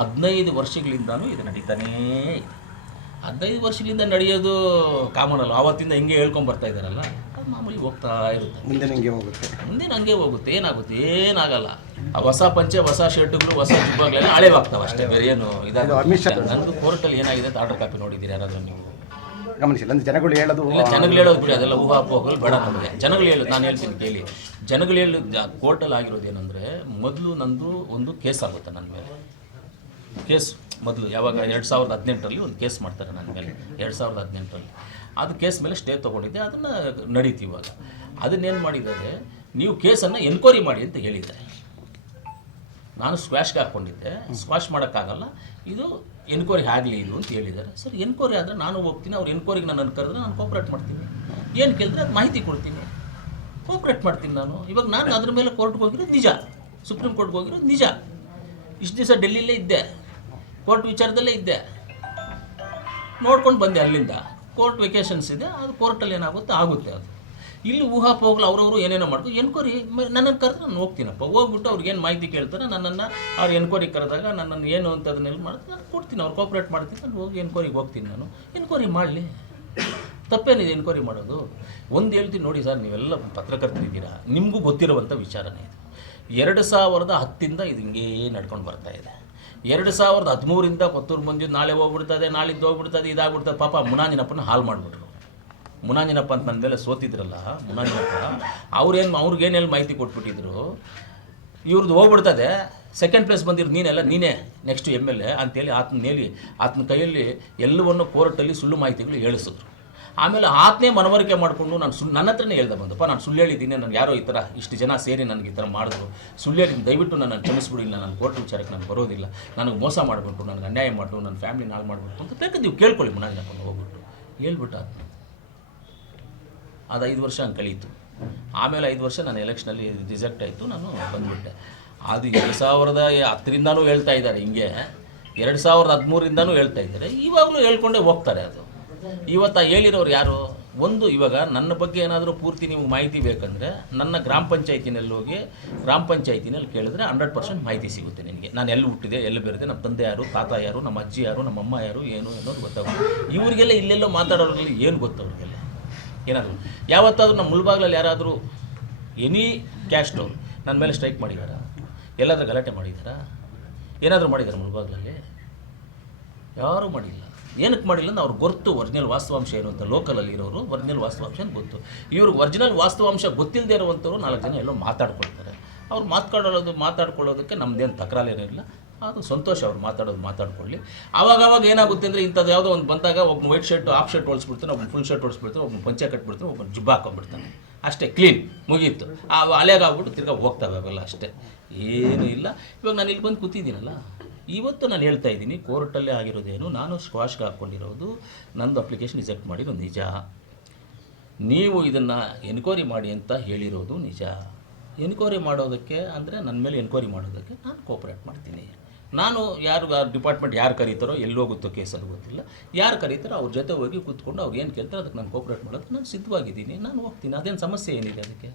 15 ವರ್ಷಗಳಿಂದನೂ ಇದು ನಡೀತಾನೇ ಇದೆ. 15 ವರ್ಷಗಳಿಂದ ನಡೆಯೋದು ಕಾಮನ್ ಅಲ್ಲ. ಆವತ್ತಿಂದ ಹಿಂಗೆ ಹೇಳ್ಕೊಂಡು ಬರ್ತಾ ಇದ್ದಾರಲ್ಲ, ಅದು ಮಾಮೂಲಿ ಹೋಗ್ತಾ ಇರುತ್ತೆ. ಮುಂದೆ ಹಂಗೆ ಹೋಗುತ್ತೆ. ಏನಾಗುತ್ತೆ? ಏನಾಗಲ್ಲ. ಆ ಹೊಸ ಪಂಚೆ, ಹೊಸ ಶರ್ಟ್ಗಳು, ಹೊಸ ಜುಬ್ಬಗಳೆಲ್ಲ ಹಳೇವಾಗ್ತಾವೆ ಅಷ್ಟೇ, ಬೇರೆ ಏನು ಇದಾಗ. ನಂದು ಕೋರ್ಟಲ್ಲಿ ಏನಾಗಿದೆ ಅಂತ ಆರ್ಡರ್ ಕಾಪಿ ನೋಡಿದ್ದೀರಿ ಯಾರಾದರೂ ನೀವು? ಗಮನಿಸಿಲ್ಲ. ಜನಗಳು ಹೇಳೋದು ಬಿಡಿ, ಅದೆಲ್ಲ ಊಹಾಪೋಹಗಳು ಬೇಡ ನಮಗೆ. ಜನಗಳು ಹೇಳೋದು ನಾನು ಹೇಳ್ತೀನಿ ಕೇಳಿ. ಜನಗಳು ಹೇಳೋದು ಕೋರ್ಟಲ್ಲಿ ಆಗಿರೋದು ಏನಂದರೆ, ಮೊದಲು ನಂದು ಒಂದು ಕೇಸ್ ಆಗುತ್ತೆ ನನ್ನ ಮೇಲೆ. ಕೇಸ್ ಮೊದಲು ಯಾವಾಗ 2018ರಲ್ಲಿ ಒಂದು ಕೇಸ್ ಮಾಡ್ತಾರೆ ನನ್ನ ಮೇಲೆ. 2018ರಲ್ಲಿ ಅದು ಕೇಸ್ ಮೇಲೆ ಸ್ಟೇ ತೊಗೊಂಡಿದ್ದೆ, ಅದನ್ನು ನಡೀತಿ ಇವಾಗ. ಅದನ್ನೇನು ಮಾಡಿದ್ದಾರೆ, ನೀವು ಕೇಸನ್ನು ಎನ್ಕ್ವೈರಿ ಮಾಡಿ ಅಂತ ಹೇಳಿದ್ದಾರೆ. ನಾನು ಸ್ಕ್ವಾಶ್ಗೆ ಹಾಕ್ಕೊಂಡಿದ್ದೆ, ಸ್ಕ್ವಾಶ್ ಮಾಡೋಕ್ಕಾಗಲ್ಲ, ಇದು ಎನ್ಕ್ವೈರಿ ಆಗಲಿ ಇದು ಅಂತ ಹೇಳಿದ್ದಾರೆ. ಸರ್ ಎನ್ಕ್ವೈರಿ ಆದರೆ ನಾನು ಹೋಗ್ತೀನಿ, ಅವ್ರು ಎನ್ಕ್ವೈರಿಗೆ ನನ್ನನ್ನು ಕರೆದ್ರೆ ನಾನು ಕೋಪ್ರೇಟ್ ಮಾಡ್ತೀನಿ. ಏನು ಕೇಳಿದ್ರೆ ಅದು ಮಾಹಿತಿ ಕೊಡ್ತೀನಿ, ಕೋಪ್ರೇಟ್ ಮಾಡ್ತೀನಿ ನಾನು. ಇವಾಗ ನಾನು ಅದ್ರ ಮೇಲೆ ಕೋರ್ಟ್ಗೆ ಹೋಗಿರೋದು ನಿಜ, ಸುಪ್ರೀಂ ಕೋರ್ಟ್ಗೆ ಹೋಗಿರೋದು ನಿಜ. ಇಷ್ಟು ದಿವಸ ಡೆಲ್ಲಿಲೇ ಇದ್ದೆ, ಕೋರ್ಟ್ ವಿಚಾರದಲ್ಲೇ ಇದ್ದೆ, ನೋಡ್ಕೊಂಡು ಬಂದೆ. ಅಲ್ಲಿಂದ ಕೋರ್ಟ್ ವೆಕೇಷನ್ಸ್ ಇದೆ, ಅದು ಕೋರ್ಟಲ್ಲಿ ಏನಾಗುತ್ತೆ ಆಗುತ್ತೆ. ಅದು ಇಲ್ಲಿ ಊಹಾಪೋಹಗಳು ಅವ್ರವರು ಏನೇನೋ ಮಾಡ್ಕೊಂಡು ಎನ್ಕ್ವೈರಿ ನನ್ನನ್ನು ಕರೆದ್ರೆ ನಾನು ಹೋಗ್ತೀನಪ್ಪ. ಹೋಗ್ಬಿಟ್ಟು ಅವ್ರಿಗೆ ಏನು ಮಾಹಿತಿ ಕೇಳ್ತಾರೆ, ನನ್ನನ್ನು ಅವ್ರು ಎನ್ಕ್ವೈರಿ ಕರೆದಾಗ ನನ್ನನ್ನು ಏನು ಅಂತ ಅದನ್ನೆಲ್ಲ ಮಾಡಿದ್ರೆ ನಾನು ಕೊಡ್ತೀನಿ, ಅವ್ರು ಕೋಪ್ರೇಟ್ ಮಾಡ್ತೀನಿ, ನಾನು ಹೋಗಿ ಎನ್ಕ್ವೈರಿಗೆ ಹೋಗ್ತೀನಿ. ನಾನು ಎನ್ಕ್ವೈರಿ ಮಾಡಲಿ, ತಪ್ಪೇನಿದೆ ಎನ್ಕ್ವೈರಿ ಮಾಡೋದು. ಒಂದು ಹೇಳ್ತೀನಿ ನೋಡಿ ಸರ್, ನೀವೆಲ್ಲ ಪತ್ರಕರ್ತರಿದ್ದೀರಾ, ನಿಮಗೂ ಗೊತ್ತಿರುವಂಥ ವಿಚಾರನೇ ಇದು. 2010 ಇದು ಹಿಂಗೇ ನಡ್ಕೊಂಡು ಬರ್ತಾ ಇದೆ. 2013 ಕೊತ್ತೂರು ಮಂಜು ನಾಳೆ ಹೋಗ್ಬಿಡ್ತದೆ, ನಾಳಿದ್ದು ಹೋಗ್ಬಿಡ್ತದೆ, ಇದಾಗ್ಬಿಡ್ತದೆ. ಪಾಪ ಮುನಾಂಜನಪ್ಪನ ಹಾಳು ಮಾಡಿಬಿಟ್ರು. ಮುನಾಂಜನಪ್ಪ ಅಂತ ನನ್ನ ಮೇಲೆ ಸೋತಿದ್ರಲ್ಲ, ಮುನಾಂಜನಪ್ಪ ಅವ್ರಿಗೇನೆಲ್ಲ ಮಾಹಿತಿ ಕೊಟ್ಬಿಟ್ಟಿದ್ರು, ಇವ್ರದ್ದು ಹೋಗ್ಬಿಡ್ತದೆ, ಸೆಕೆಂಡ್ ಪ್ಲೇಸ್ ಬಂದಿರೋದು ನೀನೇ ನೆಕ್ಸ್ಟ್ MLA ಅಂತೇಳಿ ಆತನ ಕೈಯಲ್ಲಿ ಎಲ್ಲವನ್ನು ಕೋರ್ಟಲ್ಲಿ ಸುಳ್ಳು ಮಾಹಿತಿಗಳು ಹೇಳಿಸಿದ್ರು. ಆಮೇಲೆ ಆತನೇ ಮನವರಿಕೆ ಮಾಡಿಕೊಂಡು ನನ್ನ ಹತ್ರನೇ ಹೇಳ್ದೆ ಬಂದಪ್ಪ, ನಾನು ಸುಳ್ಳು ಹೇಳಿದ್ದೀನಿ, ನನಗೆ ಯಾರೋ ಈ ಥರ ಇಷ್ಟು ಜನ ಸೇರಿ ನನಗೆ ಈ ಥರ ಮಾಡಿದ್ರು, ಸುಳ್ಳು ಹೇಳಿದ್ದೀನಿ, ದಯವಿಟ್ಟು ನನ್ನನ್ನು ಕ್ಷಮಿಸ್ಬಿಡಿಲ್ಲ, ನಾನು ಕೋರ್ಟ್ ವಿಚಾರಕ್ಕೆ ನಾನು ಬರೋದಿಲ್ಲ, ನನಗೆ ಮೋಸ ಮಾಡಿಬಿಟ್ಟು, ನನಗೆ ಅನ್ಯಾಯ ಮಾಡಿಬಿಟ್ಟು, ನನ್ನ ಫ್ಯಾಮಿಲಿ ಹಾಳು ಮಾಡಿಬಿಟ್ಟು ಅಂತ ಬೇಕಾದ್ರೆ ನೀವು ಕೇಳ್ಕೊಳ್ಳಿ ಮುನಾಂಜನಪ್ಪನ ಹೋಗ್ಬಿಟ್ಟು ಹೇಳ್ಬಿಟ್ಟು. ಅದು 5 ವರ್ಷ ಹಂಗೆ ಕಳೀತು. ಆಮೇಲೆ 5 ವರ್ಷ ನಾನು ಎಲೆಕ್ಷನಲ್ಲಿ ರಿಜೆಕ್ಟ್ ಆಯಿತು, ನಾನು ಬಂದುಬಿಟ್ಟೆ. ಅದು 2010ರಿಂದನೂ ಹೇಳ್ತಾ ಇದ್ದಾರೆ ಹಿಂಗೆ, 2013ರಿಂದನೂ ಹೇಳ್ತಾ ಇದ್ದಾರೆ, ಇವಾಗಲೂ ಹೇಳ್ಕೊಂಡೇ ಹೋಗ್ತಾರೆ. ಅದು ಇವತ್ತು ಹೇಳಿರೋರು ಯಾರು? ಒಂದು ಇವಾಗ ನನ್ನ ಬಗ್ಗೆ ಏನಾದರೂ ಪೂರ್ತಿ ನಿಮ್ಗೆ ಮಾಹಿತಿ ಬೇಕಂದರೆ ನನ್ನ ಗ್ರಾಮ ಪಂಚಾಯತಿನಲ್ಲಿ ಹೋಗಿ ಗ್ರಾಮ ಪಂಚಾಯತಿನಲ್ಲಿ ಕೇಳಿದ್ರೆ 100% ಮಾಹಿತಿ ಸಿಗುತ್ತೆ ನಿನಗೆ. ನಾನು ಎಲ್ಲಿ ಹುಟ್ಟಿದೆ, ಎಲ್ಲಿ ಬೆರೆದೆ, ನಮ್ಮ ತಂದೆ ಯಾರು, ತಾತ ಯಾರು, ನಮ್ಮ ಅಜ್ಜಿ ಯಾರು, ನಮ್ಮ ಅಮ್ಮ ಯಾರು, ಏನು ಅನ್ನೋದು ಗೊತ್ತಾಗುತ್ತೆ. ಇವರಿಗೆಲ್ಲ ಇಲ್ಲೆಲ್ಲೋ ಮಾತಾಡೋರಲ್ಲಿ ಏನು ಗೊತ್ತು ಅವ್ರಿಗೆಲ್ಲ? ಏನಾದರೂ ಯಾವತ್ತಾದರೂ ನಮ್ಮ ಮುಳ್ಬಾಗ್ಲಲ್ಲಿ ಯಾರಾದರೂ ಎನಿ ಕ್ಯಾಸ್ಟು ನನ್ನ ಮೇಲೆ ಸ್ಟ್ರೈಕ್ ಮಾಡಿದಾರಾ? ಎಲ್ಲಾದರೂ ಗಲಾಟೆ ಮಾಡಿದಾರಾ? ಏನಾದರೂ ಮಾಡಿದ್ದಾರೆ ಮುಳ್ಬಾಗ್ಲಲ್ಲಿ? ಯಾರೂ ಮಾಡಿಲ್ಲ. ಏನಕ್ಕೆ ಮಾಡಿಲ್ಲ ಅಂದ್ರೆ ಅವ್ರಿಗೆ ಗೊತ್ತು ಒರಿಜಿನಲ್ ವಾಸ್ತವಾಂಶ ಏನು ಅಂತ. ಲೋಕಲಲ್ಲಿ ಇರೋರು ಒರಿಜಿನಲ್ ವಾಸ್ತವಾಂಶ ಗೊತ್ತು. ಇವ್ರಿಗೆ ಒರಿಜಿನಲ್ ವಾಸ್ತವಾಂಶ ಗೊತ್ತಿಲ್ಲದೆ ಇರುವಂಥವ್ರು 4 ಜನ ಎಲ್ಲೋ ಮಾತಾಡ್ಕೊಳ್ತಾರೆ. ಅವ್ರು ಮಾತಾಡ್ಕೊಳ್ಳೋದಕ್ಕೆ ನಮ್ಮದೇನು ತಕರಾಲೇನಿಲ್ಲ, ಅದು ಸಂತೋಷ. ಅವ್ರು ಮಾತಾಡ್ಕೊಳ್ಳಿ. ಆವಾಗ ಏನಾಗುತ್ತೆ ಅಂದರೆ, ಇಂಥದ್ದು ಯಾವುದೋ ಒಂದು ಬಂದಾಗ ಒಬ್ಬನು ವೈಟ್ ಶರ್ಟ್ ಹಾಫ್ ಶರ್ಟ್ ಹೊಲಿಸ್ಬಿಡ್ತಾನೆ, ಒಬ್ಬನು ಫುಲ್ ಶರ್ಟ್ ಹೊಲಿಸ್ಬಿಡ್ತಾನೆ, ಒಬ್ಬನು ಪಂಚೆ ಕಟ್ಬಿಡ್ತಾನೆ, ಒಬ್ಬನು ಜುಬ್ಬ ಹಾಕೊಂಡ್ಬಿಡ್ತಾನೆ, ಅಷ್ಟೇ, ಕ್ಲೀನ್, ಮುಗೀತು. ಅಲೆಗಾಗ್ಬಿಟ್ಟು ತಿರ್ಗಾ ಹೋಗ್ತವೆ ಅವೆಲ್ಲ, ಅಷ್ಟೇ, ಏನೂ ಇಲ್ಲ. ಇವಾಗ ನಾನು ಇಲ್ಲಿ ಬಂದು ಕೂತಿದ್ದೀನಲ್ಲ, ಇವತ್ತು ನಾನು ಹೇಳ್ತಾ ಇದ್ದೀನಿ, ಕೋರ್ಟಲ್ಲೇ ಆಗಿರೋದೇನು, ನಾನು ಸ್ಕ್ವಾಶ್ಗೆ ಹಾಕ್ಕೊಂಡಿರೋದು, ನಂದು ಅಪ್ಲಿಕೇಶನ್ ರಿಜೆಕ್ಟ್ ಮಾಡಿರೋದು ನಿಜ. ನೀವು ಇದನ್ನು ಎನ್ಕ್ವೈರಿ ಮಾಡಿ ಅಂತ ಹೇಳಿರೋದು ನಿಜ. ಎನ್ಕ್ವೈರಿ ಮಾಡೋದಕ್ಕೆ ಅಂದರೆ ನನ್ನ ಮೇಲೆ ಎನ್ಕ್ವೈರಿ ಮಾಡೋದಕ್ಕೆ ನಾನು ಕೋಪ್ರೇಟ್ ಮಾಡ್ತೀನಿ. ನಾನು ಡಿಪಾರ್ಟ್ಮೆಂಟ್ ಯಾರು ಕರೀತಾರೋ, ಎಲ್ಲಿ ಹೋಗುತ್ತೋ ಕೇಸಲ್ಲಿ ಗೊತ್ತಿಲ್ಲ, ಯಾರು ಕರೀತಾರೋ ಅವ್ರ ಜೊತೆ ಹೋಗಿ ಕೂತ್ಕೊಂಡು ಅವ್ರು ಏನು ಕೇಳ್ತಾರೋ ಅದಕ್ಕೆ ನಾನು ಕೋಪ್ರೇಟ್ ಮಾಡೋದಕ್ಕೆ ನಾನು ಸಿದ್ಧವಾಗಿದ್ದೀನಿ. ನಾನು ಹೋಗ್ತೀನಿ. ಅದೇನು ಸಮಸ್ಯೆ ಏನಿದೆ? ಅದಕ್ಕೆ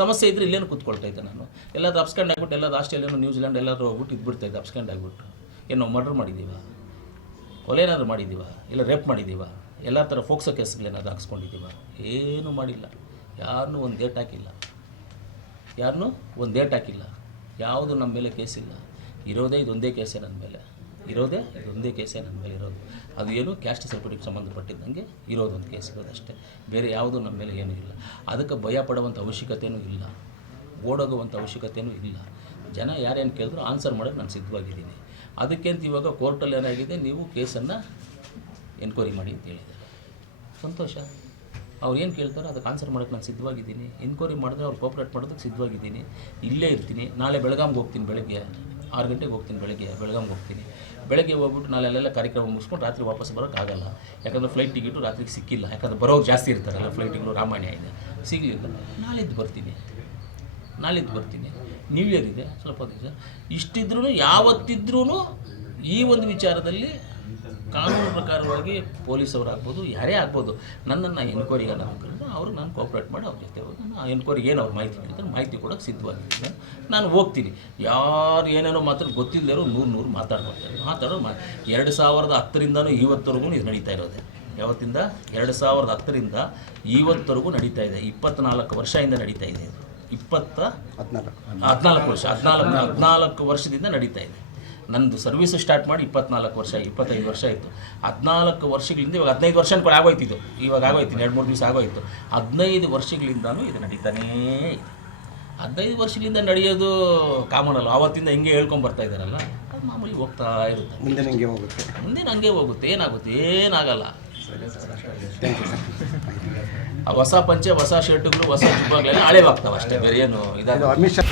ಸಮಸ್ಯೆ ಇದ್ದರೆ ಇಲ್ಲೇನು ಕೂತ್ಕೊಳ್ತಾ ಇದ್ದೆ ನಾನು. ಎಲ್ಲಾದ್ರೂ ಅಬ್ಸ್ಕ್ಯಾಂಡ್ ಆಗಿಬಿಟ್ಟು, ಎಲ್ಲಾದ್ರೂ ಆಸ್ಟ್ರೇಲಿಯಾನು ನ್ಯೂಜಿಲೆಂಡ್ ಎಲ್ಲಾದ್ರೂ ಹೋಗ್ಬಿಟ್ಟು ಇದ್ಬಿಡ್ತಾಯಿದ್ದೆ ಅಬ್ಸ್ಕ್ಯಾಂಡ್ ಆಗಿಬಿಟ್ಟು. ಏನೋ ಮರ್ಡರ್ ಮಾಡಿದ್ದೀವ, ಕೊಲೆ ಏನಾದರೂ ಮಾಡಿದ್ದೀವ, ಇಲ್ಲ ರೇಪ್ ಮಾಡಿದ್ದೀವ, ಎಲ್ಲ ಥರ ಫೋಕ್ಸೋ ಕೇಸ್ಗಳೇನಾದ್ರು ಹಾಕ್ಸ್ಕೊಂಡಿದ್ದೀವ? ಏನೂ ಮಾಡಿಲ್ಲ. ಯಾರನ್ನೂ ಒಂದು ಡೇಟ್ ಹಾಕಿಲ್ಲ, ಯಾವುದು ನಮ್ಮ ಮೇಲೆ ಕೇಸಿಲ್ಲ. ಇರೋದೇ ಇದೊಂದೇ ಕೇಸೇ ನನ್ನ ಮೇಲೆ ಇರೋದು. ಅದು ಏನು ಕ್ಯಾಸ್ಟ್ ಸರ್ಟಿಫಿಕೇಟ್ಗೆ ಸಂಬಂಧಪಟ್ಟಿದ್ದಂಗೆ ಇರೋದೊಂದು ಕೇಸ್ ಇರೋದಷ್ಟೇ, ಬೇರೆ ಯಾವುದೂ ನಮ್ಮ ಮೇಲೆ ಏನೂ ಇಲ್ಲ. ಅದಕ್ಕೆ ಭಯ ಪಡುವಂಥ ಅವಶ್ಯಕತೆಯೂ ಇಲ್ಲ, ಓಡೋಗುವಂಥ ಅವಶ್ಯಕತೆಯೂ ಇಲ್ಲ. ಜನ ಯಾರೇನು ಕೇಳಿದ್ರು ಆನ್ಸರ್ ಮಾಡೋಕ್ಕೆ ನಾನು ಸಿದ್ಧವಾಗಿದ್ದೀನಿ. ಅದಕ್ಕೆಂತ ಇವಾಗ ಕೋರ್ಟಲ್ಲಿ ಏನಾಗಿದೆ, ನೀವು ಕೇಸನ್ನು ಎನ್ಕ್ವೈರಿ ಮಾಡಿ ಅಂತ ಹೇಳಿದ್ದಾರೆ. ಸಂತೋಷ. ಅವ್ರು ಏನು ಕೇಳ್ತಾರೋ ಅದಕ್ಕೆ ಆನ್ಸರ್ ಮಾಡೋಕ್ಕೆ ನಾನು ಸಿದ್ಧವಾಗಿದ್ದೀನಿ. ಎನ್ಕ್ವೈರಿ ಮಾಡಿದ್ರೆ ಅವ್ರು ಕೋಪ್ರೇಟ್ ಮಾಡೋದಕ್ಕೆ ಸಿದ್ಧವಾಗಿದ್ದೀನಿ. ಇಲ್ಲೇ ಇರ್ತೀನಿ. ನಾಳೆ ಬೆಳಗಾಂಗೆ ಹೋಗ್ತೀನಿ, ಬೆಳಗ್ಗೆ 6 ಗಂಟೆಗೆ ಹೋಗ್ತೀನಿ. ಬೆಳಗಾಂಗೆ ಹೋಗ್ತೀನಿ. ಬೆಳಗ್ಗೆ ಹೋಗ್ಬಿಟ್ಟು ನಾಳೆ ಅಲ್ಲೆಲ್ಲ ಕಾರ್ಯಕ್ರಮ ಮುಗಿಸ್ಕೊಂಡು ರಾತ್ರಿ ವಾಪಸ್ ಬರೋಕ್ಕಾಗಲ್ಲ. ಯಾಕಂದರೆ ಫ್ಲೈಟ್ ಟಿಕೆಟು ರಾತ್ರಿಗೆ ಸಿಕ್ಕಿಲ್ಲ. ಯಾಕಂದರೆ ಬರೋರು ಜಾಸ್ತಿ ಇರ್ತಾರಲ್ಲ, ಫ್ಲೈಟ್ಗಳು ರಾಮಾಯಣ ಇದೆ, ಸಿಗಲಿಲ್ಲ. ನಾಳಿದ್ದು ಬರ್ತೀನಿ. ನ್ಯೂ ಇಯರ್ ಇದೆ, ಸ್ವಲ್ಪ ದಿವಸ. ಇಷ್ಟಿದ್ರೂ ಯಾವತ್ತಿದ್ರೂ ಈ ಒಂದು ವಿಚಾರದಲ್ಲಿ ಕಾನೂನು ಪ್ರಕಾರವಾಗಿ ಪೊಲೀಸವರು ಆಗ್ಬೋದು, ಯಾರೇ ಆಗ್ಬೋದು, ನನ್ನನ್ನು ಎನ್ಕ್ವೈರಿಗೆ ಅವ್ರಿಗೆ ನಾನು ಕೋಆಪ್ರೇಟ್ ಮಾಡಿ ಅವ್ರ ಜೊತೆ ಹೋಗಿ ನಾನು ಎನ್ಕ್ವೈರಿಗೆ ಏನು ಅವ್ರು ಮಾಹಿತಿ ಕೇಳ್ತಾರೆ ಮಾಹಿತಿ ಕೊಡೋಕ್ಕೆ ಸಿದ್ಧವಾಗಿದ್ದೀನಿ ನಾನು ಹೋಗ್ತೀನಿ. ಯಾರು ಏನೇನೋ ಮಾತ್ರ ಗೊತ್ತಿಲ್ಲದಿರೋ ನೂರು ಮಾತಾಡ್ತಾರೆ. 2010ರಿಂದನೂ ಇವತ್ತರೆಗೂ ಇದು ನಡೀತಾ ಇರೋದೆ. ಯಾವತ್ತಿಂದ 2010ರಿಂದ ಇವತ್ತರೆಗೂ ನಡೀತಾ ಇದೆ. 24 ವರ್ಷದಿಂದ ನಡೀತಾ ಇದೆ. ಇದು 14 ವರ್ಷದಿಂದ ನಡೀತಾ ಇದೆ. ನಂದು ಸರ್ವಿಸು ಸ್ಟಾರ್ಟ್ ಮಾಡಿ 25 ವರ್ಷ ಆಯಿತು. 14 ವರ್ಷಗಳಿಂದ ಇವಾಗ 15 ವರ್ಷ ಅನ್ಕೊಂಡು ಆಗೋಯ್ತಿದ್ದು. ಇವಾಗ ಆಗೋಯ್ತು 2-3 ದಿವಸ ಆಗೋಯ್ತು. 15 ವರ್ಷಗಳಿಂದನೂ ಇದು ನಡೀತಾನೇ ಇದೆ. 15 ವರ್ಷಗಳಿಂದ ನಡೆಯೋದು ಕಾಮನ್ ಅಲ್ಲ. ಆವತ್ತಿಂದ ಹಿಂಗೆ ಹೇಳ್ಕೊಂಡು ಬರ್ತಾ ಇದ್ದಾರಲ್ಲ, ಅದು ಮಾಮೂಲಿ ಹೋಗ್ತಾ ಇರುತ್ತೆ. ಮುಂದೆ ನನಗೆ ಹೋಗುತ್ತೆ. ಮುಂದೆ ನನಗೆ ಹೋಗುತ್ತೆ. ಏನಾಗುತ್ತೆ? ಏನಾಗಲ್ಲ. Thank you sir. ಹೊಸ ಪಂಚೆ, ಹೊಸ ಶರ್ಟ್ಗಳು, ಹೊಸ ಜುಬ್ಬಗಳೆಲ್ಲ ಹಳೇವಾಗ್ತಾವೆ ಅಷ್ಟೇ, ಬೇರೆ ಏನು ಇದಾಗ ಅಮಿತ್ ಶಾ